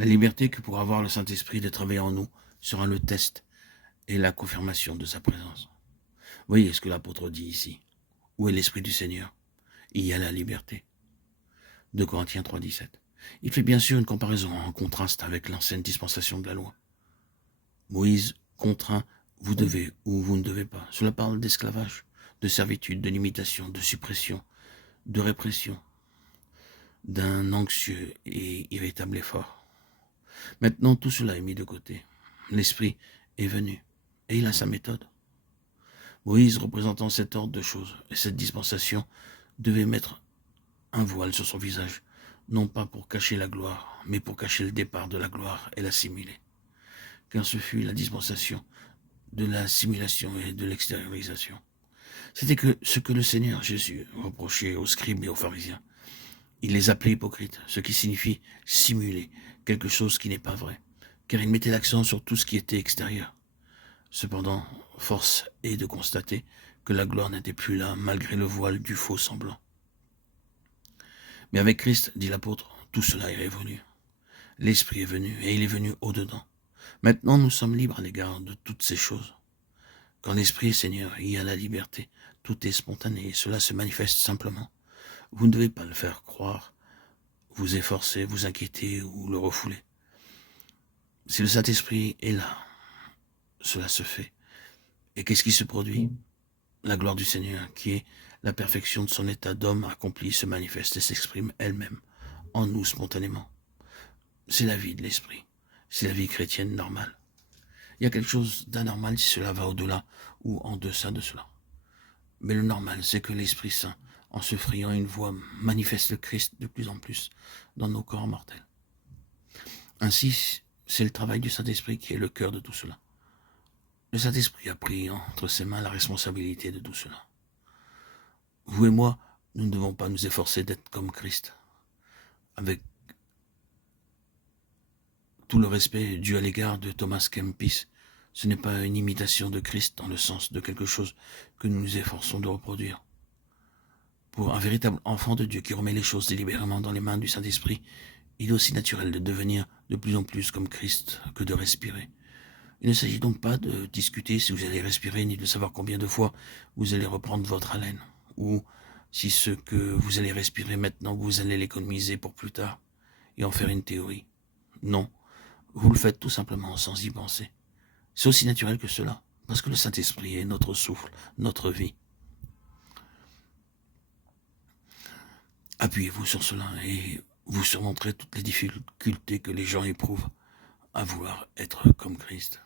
La liberté que pourra avoir le Saint-Esprit de travailler en nous sera le test et la confirmation de sa présence. Voyez ce que l'apôtre dit ici. Où est l'Esprit du Seigneur? Il y a la liberté. 2 Corinthiens 3, 17. Il fait bien sûr une comparaison en contraste avec l'ancienne dispensation de la loi. Moïse contraint, vous devez ou vous ne devez pas. Cela parle d'esclavage, de servitude, de limitation, de suppression, de répression, d'un anxieux et irritable effort. Maintenant, tout cela est mis de côté. L'Esprit est venu et il a sa méthode. Moïse, représentant cet ordre de choses et cette dispensation, devait mettre un voile sur son visage, non pas pour cacher la gloire, mais pour cacher le départ de la gloire et la simuler. Car ce fut la dispensation de la simulation et de l'extériorisation. C'était ce que le Seigneur Jésus reprochait aux scribes et aux pharisiens. Il les appelait hypocrites, ce qui signifie simuler quelque chose qui n'est pas vrai, car il mettait l'accent sur tout ce qui était extérieur. Cependant, force est de constater que la gloire n'était plus là, malgré le voile du faux semblant. Mais avec Christ, dit l'apôtre, tout cela est révolu. L'Esprit est venu, et il est venu au-dedans. Maintenant, nous sommes libres à l'égard de toutes ces choses. Quand l'Esprit est Seigneur, il y a la liberté. Tout est spontané, et cela se manifeste simplement. Vous ne devez pas le faire croire, vous efforcer, vous inquiéter ou le refouler. Si le Saint-Esprit est là, cela se fait. Et qu'est-ce qui se produit? La gloire du Seigneur, qui est la perfection de son état d'homme accompli, se manifeste et s'exprime elle-même en nous spontanément. C'est la vie de l'Esprit. C'est la vie chrétienne normale. Il y a quelque chose d'anormal si cela va au-delà ou en deçà de cela. Mais le normal, c'est que l'Esprit Saint, en se frayant une voie, manifeste le Christ de plus en plus dans nos corps mortels. Ainsi, c'est le travail du Saint-Esprit qui est le cœur de tout cela. Le Saint-Esprit a pris entre ses mains la responsabilité de tout cela. Vous et moi, nous ne devons pas nous efforcer d'être comme Christ, avec tout le respect dû à l'égard de Thomas Kempis. Ce n'est pas une imitation de Christ dans le sens de quelque chose que nous nous efforçons de reproduire. Pour un véritable enfant de Dieu qui remet les choses délibérément dans les mains du Saint-Esprit, il est aussi naturel de devenir de plus en plus comme Christ que de respirer. Il ne s'agit donc pas de discuter si vous allez respirer, ni de savoir combien de fois vous allez reprendre votre haleine, ou si ce que vous allez respirer maintenant, vous allez l'économiser pour plus tard, et en faire une théorie. Non, vous le faites tout simplement sans y penser. C'est aussi naturel que cela, parce que le Saint-Esprit est notre souffle, notre vie. Appuyez-vous sur cela et vous surmonterez toutes les difficultés que les gens éprouvent à vouloir être comme Christ.